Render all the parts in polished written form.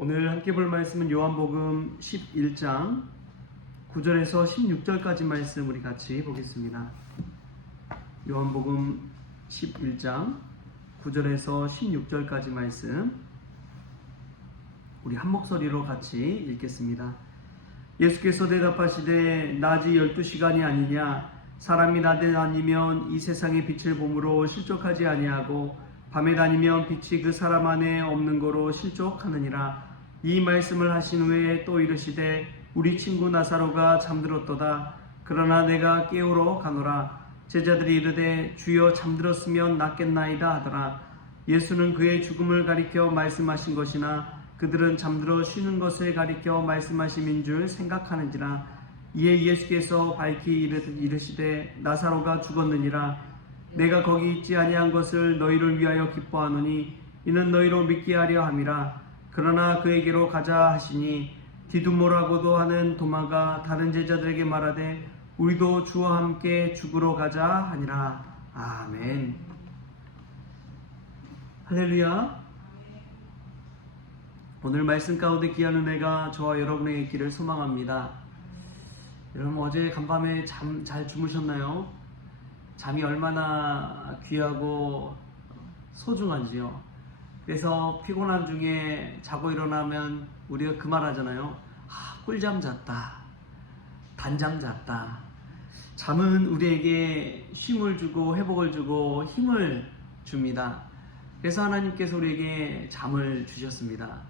오늘 함께 볼 말씀은 요한복음 11장 9절에서 16절까지 말씀 우리 같이 보겠습니다. 요한복음 11장 9절에서 16절까지 말씀 우리 한 목소리로 같이 읽겠습니다. 예수께서 대답하시되 낮이 12시간이 아니냐 사람이 낮에 다니면 이 세상의 빛을 보므로 실족하지 아니하고 밤에 다니면 빛이 그 사람 안에 없는 거로 실족하느니라. 이 말씀을 하신 후에 또 이르시되 우리 친구 나사로가 잠들었도다. 그러나 내가 깨우러 가노라. 제자들이 이르되 주여 잠들었으면 낫겠나이다 하더라. 예수는 그의 죽음을 가리켜 말씀하신 것이나 그들은 잠들어 쉬는 것을 가리켜 말씀하심인 줄 생각하는지라. 이에 예수께서 밝히 이르시되 나사로가 죽었느니라. 내가 거기 있지 아니한 것을 너희를 위하여 기뻐하노니 이는 너희로 믿게 하려 함이라. 그러나 그에게로 가자 하시니 디두모라고도 하는 도마가 다른 제자들에게 말하되 우리도 주와 함께 죽으러 가자 하니라. 아멘. 할렐루야. 오늘 말씀 가운데 귀한 은혜가 저와 여러분에게 있기를 소망합니다. 여러분 어제 간밤에 잠 잘 주무셨나요? 잠이 얼마나 귀하고 소중한지요. 그래서 피곤한 중에 자고 일어나면 우리가 그 말 하잖아요. 꿀잠 잤다. 단잠 잤다. 잠은 우리에게 쉼을 주고 회복을 주고 힘을 줍니다. 그래서 하나님께서 우리에게 잠을 주셨습니다.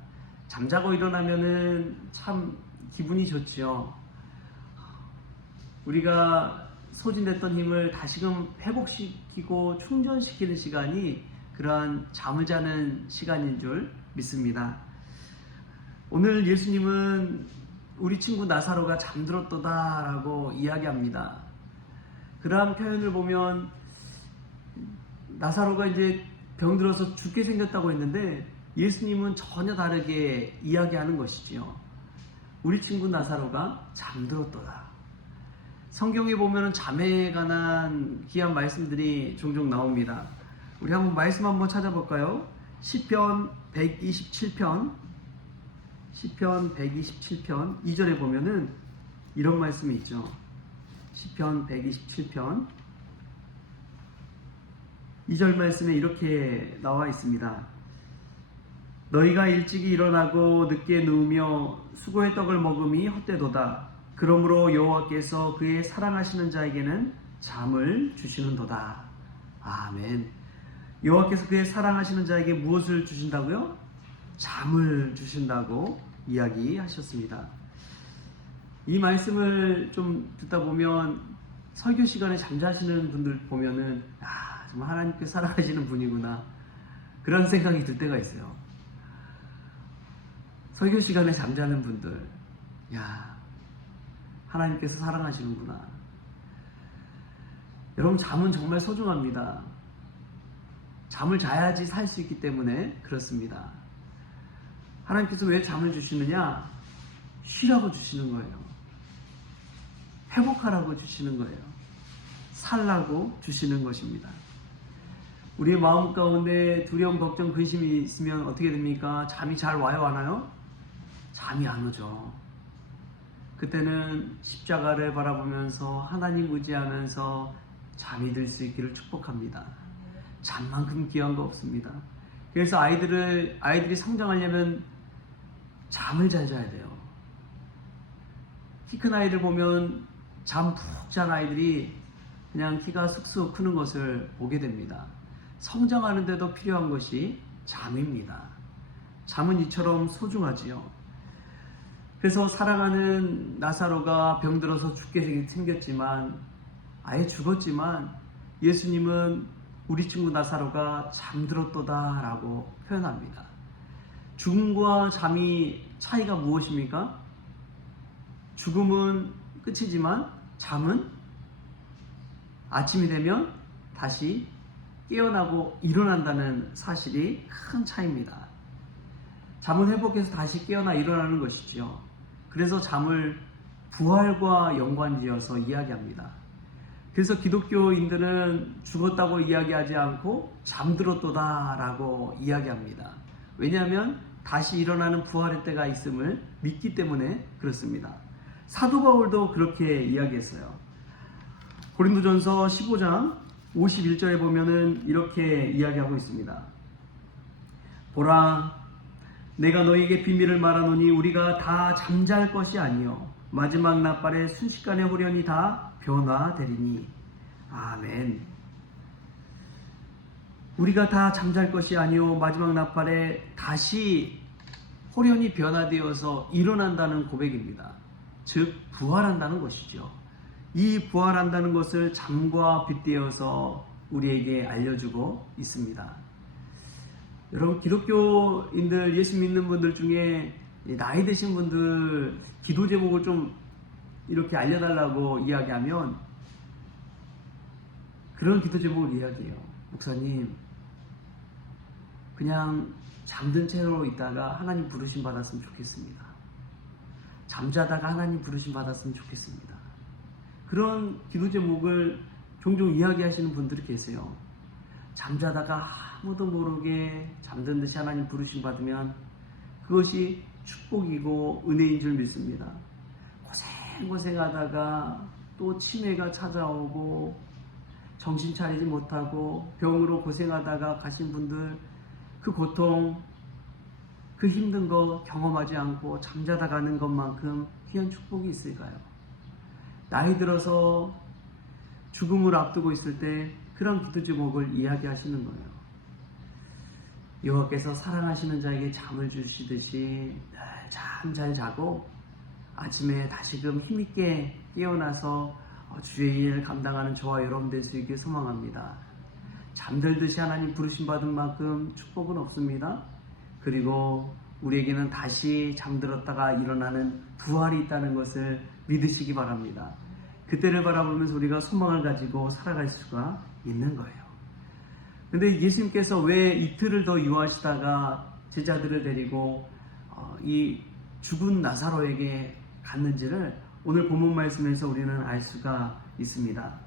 잠자고 일어나면은 참 기분이 좋지요. 우리가 소진됐던 힘을 다시금 회복시키고 충전시키는 시간이 그러한 잠을 자는 시간인 줄 믿습니다. 오늘 예수님은 우리 친구 나사로가 잠들었도다 라고 이야기합니다. 그러한 표현을 보면 나사로가 이제 병들어서 죽게 생겼다고 했는데 예수님은 전혀 다르게 이야기하는 것이지요. 우리 친구 나사로가 잠들었도다. 성경에 보면 잠에 관한 귀한 말씀들이 종종 나옵니다. 우리 한번 말씀 한번 찾아볼까요? 시편 127편 2절에 보면은 이런 말씀이 있죠. 시편 127편 2절 말씀에 이렇게 나와 있습니다. 너희가 일찍이 일어나고 늦게 누우며 수고의 떡을 먹음이 헛되도다. 그러므로 여호와께서 그의 사랑하시는 자에게는 잠을 주시는도다. 아멘. 여호와께서 그의 사랑하시는 자에게 무엇을 주신다고요? 잠을 주신다고 이야기하셨습니다. 이 말씀을 좀 듣다 보면 설교 시간에 잠자시는 분들 보면은 정말 하나님께서 사랑하시는 분이구나 그런 생각이 들 때가 있어요. 설교 시간에 잠자는 분들, 하나님께서 사랑하시는구나. 여러분 잠은 정말 소중합니다. 잠을 자야지 살 수 있기 때문에 그렇습니다. 하나님께서 왜 잠을 주시느냐? 쉬라고 주시는 거예요. 회복하라고 주시는 거예요. 살라고 주시는 것입니다. 우리의 마음 가운데 두려움, 걱정, 근심이 있으면 어떻게 됩니까? 잠이 잘 와요, 안 와요? 잠이 안 오죠. 그때는 십자가를 바라보면서 하나님 의지하면서 잠이 들 수 있기를 축복합니다. 잠만큼 귀한 거 없습니다. 그래서 아이들이 성장하려면 잠을 잘 자야 돼요. 키 큰 아이들 보면 잠 푹 잔 아이들이 그냥 키가 쑥쑥 크는 것을 보게 됩니다. 성장하는데도 필요한 것이 잠입니다. 잠은 이처럼 소중하지요. 그래서 사랑하는 나사로가 병들어서 죽게 생겼지만 아예 죽었지만 예수님은 우리 친구 나사로가 잠들었도다 라고 표현합니다. 죽음과 잠이 차이가 무엇입니까? 죽음은 끝이지만 잠은 아침이 되면 다시 깨어나고 일어난다는 사실이 큰 차이입니다. 잠은 회복해서 다시 깨어나 일어나는 것이죠. 그래서 잠을 부활과 연관지어서 이야기합니다. 그래서 기독교인들은 죽었다고 이야기하지 않고 잠들었도다 라고 이야기합니다. 왜냐하면 다시 일어나는 부활의 때가 있음을 믿기 때문에 그렇습니다. 사도 바울도 그렇게 이야기했어요. 고린도전서 15장 51절에 보면은 이렇게 이야기하고 있습니다. 보라, 내가 너희에게 비밀을 말하노니 우리가 다 잠잘 것이 아니요 마지막 낮발에 순식간에 호련히 다 변화되리니. 아멘. 우리가 다 잠잘 것이 아니요 마지막 낮발에 다시 호련히 변화되어서 일어난다는 고백입니다. 즉 부활한다는 것이죠. 이 부활한다는 것을 잠과 빗대어서 우리에게 알려주고 있습니다. 여러분, 기독교인들, 예수 믿는 분들 중에 나이 드신 분들 기도 제목을 좀 이렇게 알려달라고 이야기하면 그런 기도 제목을 이야기해요. 목사님, 그냥 잠든 채로 있다가 하나님 부르심 받았으면 좋겠습니다. 잠자다가 하나님 부르심 받았으면 좋겠습니다. 그런 기도 제목을 종종 이야기하시는 분들이 계세요. 잠자다가 아무도 모르게 잠든 듯이 하나님 부르심 받으면 그것이 축복이고 은혜인 줄 믿습니다. 고생하다가 또 치매가 찾아오고 정신 차리지 못하고 병으로 고생하다가 가신 분들, 그 고통, 그 힘든 거 경험하지 않고 잠자다 가는 것만큼 귀한 축복이 있을까요? 나이 들어서 죽음을 앞두고 있을 때 그런 기도 제목을 이야기하시는 거예요. 여호와께서 사랑하시는 자에게 잠을 주시듯이 늘 잘 자고 아침에 다시금 힘있게 깨어나서 주의 일 감당하는 저와 여러분 될 수 있길 소망합니다. 잠들듯이 하나님 부르심 받은 만큼 축복은 없습니다. 그리고 우리에게는 다시 잠들었다가 일어나는 부활이 있다는 것을 믿으시기 바랍니다. 그때를 바라보면서 우리가 소망을 가지고 살아갈 수가 있는 거예요. 근데 예수님께서 왜 이틀을 더 유하시다가 제자들을 데리고 이 죽은 나사로에게 갔는지를 오늘 본문 말씀에서 우리는 알 수가 있습니다.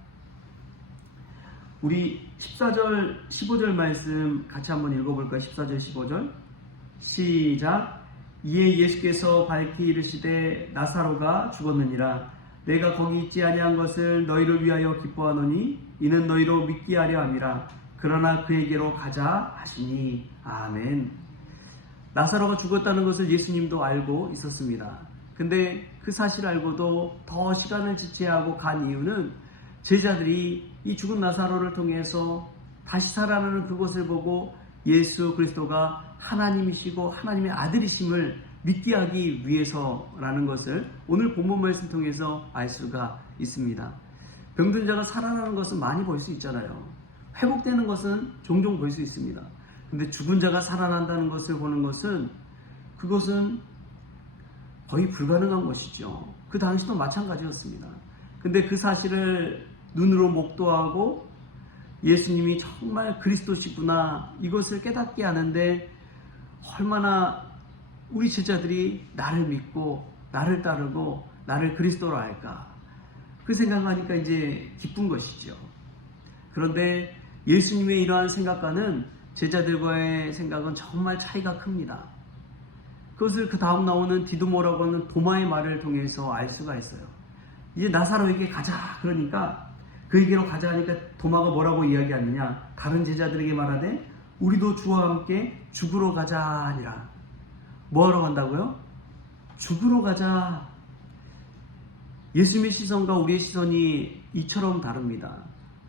우리 14절, 15절 말씀 같이 한번 읽어볼까요? 14절, 15절 시작. 이에 예수께서 밝히 이르시되 나사로가 죽었느니라. 내가 거기 있지 아니한 것을 너희를 위하여 기뻐하노니 이는 너희로 믿게 하려 함이라. 그러나 그에게로 가자 하시니. 아멘. 나사로가 죽었다는 것을 예수님도 알고 있었습니다. 근데 그 사실 알고도 더 시간을 지체하고 간 이유는 제자들이 이 죽은 나사로를 통해서 다시 살아나는 그것을 보고 예수 그리스도가 하나님이시고 하나님의 아들이심을 믿게 하기 위해서라는 것을 오늘 본문 말씀 통해서 알 수가 있습니다. 병든 자가 살아나는 것은 많이 볼 수 있잖아요. 회복되는 것은 종종 볼 수 있습니다. 근데 죽은 자가 살아난다는 것을 보는 것은 그것은 거의 불가능한 것이죠. 그 당시도 마찬가지였습니다. 근데 그 사실을 눈으로 목도하고 예수님이 정말 그리스도시구나 이것을 깨닫게 하는데 얼마나 우리 제자들이 나를 믿고 나를 따르고 나를 그리스도로 알까, 그 생각하니까 이제 기쁜 것이죠. 그런데 예수님의 이러한 생각과는 제자들과의 생각은 정말 차이가 큽니다. 그것을 그 다음 나오는 디두모라고 하는 도마의 말을 통해서 알 수가 있어요. 이제 나사로에게 가자 그러니까 그에게로 가자 하니까 도마가 뭐라고 이야기하느냐, 다른 제자들에게 말하되 우리도 주와 함께 죽으러 가자 하니라. 뭐하러 간다고요? 죽으러 가자. 예수님의 시선과 우리의 시선이 이처럼 다릅니다.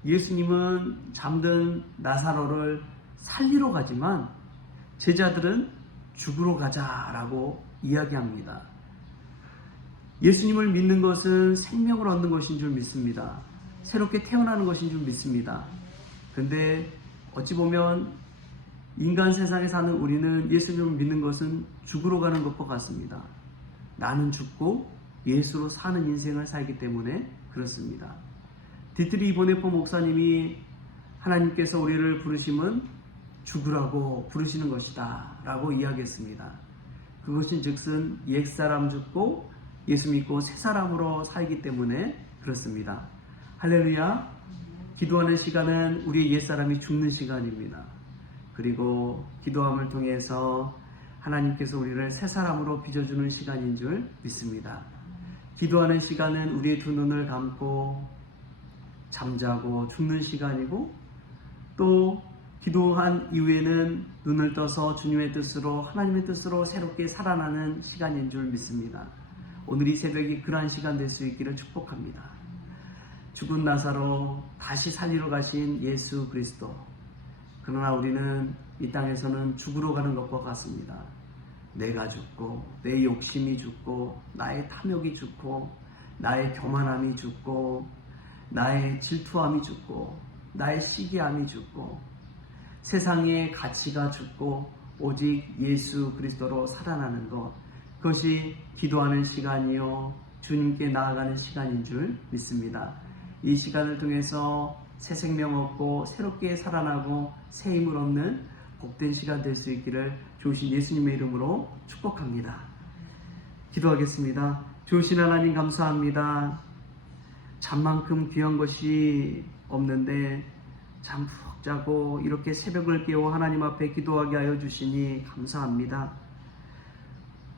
예수님은 잠든 나사로를 살리러 가지만 제자들은 죽으러 가자라고 이야기합니다. 예수님을 믿는 것은 생명을 얻는 것인 줄 믿습니다. 새롭게 태어나는 것인 줄 믿습니다. 근데 어찌 보면 인간 세상에 사는 우리는 예수님을 믿는 것은 죽으러 가는 것과 같습니다. 나는 죽고 예수로 사는 인생을 살기 때문에 그렇습니다. 디트리 보네포 목사님이 하나님께서 우리를 부르심은 죽으라고 부르시는 것이다 라고 이야기했습니다. 그것인 즉슨 옛사람 죽고 예수 믿고 새 사람으로 살기 때문에 그렇습니다. 할렐루야. 기도하는 시간은 우리의 옛사람이 죽는 시간입니다. 그리고 기도함을 통해서 하나님께서 우리를 새 사람으로 빚어주는 시간인 줄 믿습니다. 기도하는 시간은 우리의 두 눈을 감고 잠자고 죽는 시간이고, 또 기도한 이후에는 눈을 떠서 주님의 뜻으로, 하나님의 뜻으로 새롭게 살아나는 시간인 줄 믿습니다. 오늘 이 새벽이 그러한 시간 될 수 있기를 축복합니다. 죽은 나사로 다시 살리러 가신 예수 그리스도, 그러나 우리는 이 땅에서는 죽으러 가는 것과 같습니다. 내가 죽고, 내 욕심이 죽고, 나의 탐욕이 죽고, 나의 교만함이 죽고, 나의 질투함이 죽고, 나의 시기함이 죽고, 세상의 가치가 죽고 오직 예수 그리스도로 살아나는 것, 그것이 기도하는 시간이요 주님께 나아가는 시간인 줄 믿습니다. 이 시간을 통해서 새 생명 얻고 새롭게 살아나고 새 힘을 얻는 복된 시간 될 수 있기를 좋으신 예수님의 이름으로 축복합니다. 기도하겠습니다. 좋으신 하나님 감사합니다. 잠만큼 귀한 것이 없는데 잠 푹 자고 이렇게 새벽을 깨워 하나님 앞에 기도하게 하여 주시니 감사합니다.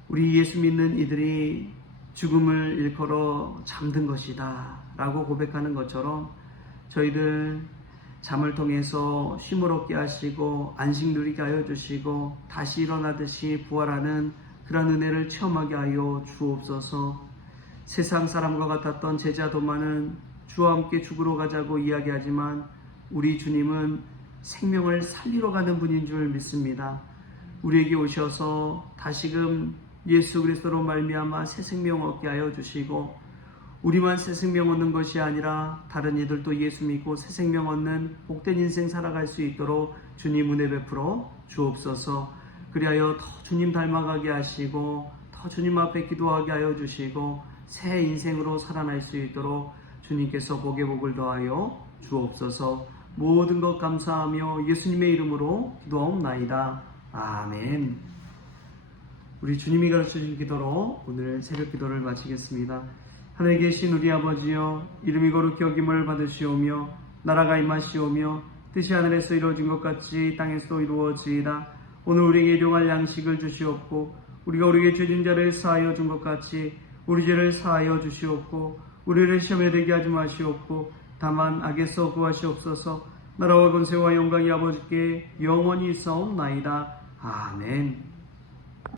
우리 예수 믿는 이들이 죽음을 일컬어 잠든 것이다 라고 고백하는 것처럼 저희들 잠을 통해서 쉼을 얻게 하시고 안식 누리게 하여 주시고 다시 일어나듯이 부활하는 그런 은혜를 체험하게 하여 주옵소서. 세상 사람과 같았던 제자 도마는 주와 함께 죽으러 가자고 이야기하지만 우리 주님은 생명을 살리러 가는 분인 줄 믿습니다. 우리에게 오셔서 다시금 예수 그리스도로 말미암아 새 생명 얻게 하여 주시고, 우리만 새 생명 얻는 것이 아니라 다른 이들도 예수 믿고 새 생명 얻는 복된 인생 살아갈 수 있도록 주님 은혜 베풀어 주옵소서. 그리하여 더 주님 닮아가게 하시고 더 주님 앞에 기도하게 하여 주시고 새 인생으로 살아날 수 있도록 주님께서 복에 복을 더하여 주옵소서. 모든 것 감사하며 예수님의 이름으로 기도하옵나이다. 아멘. 우리 주님이 가르쳐주신 기도로 오늘 새벽 기도를 마치겠습니다. 하늘에 계신 우리 아버지여, 이름이 거룩히 여김을 받으시오며 나라가 임하시오며 뜻이 하늘에서 이루어진 것 같이 땅에서도 이루어지이다. 오늘 우리에게 일용할 양식을 주시옵고 우리가 우리에게 죄진 자를 사하여 준 것 같이 우리 죄를 사하여 주시옵고 우리를 시험에 들게 하지 마시옵고 다만 악에서 구하시옵소서. 나라와 권세와 영광이 아버지께 영원히 있사옵나이다. 아멘.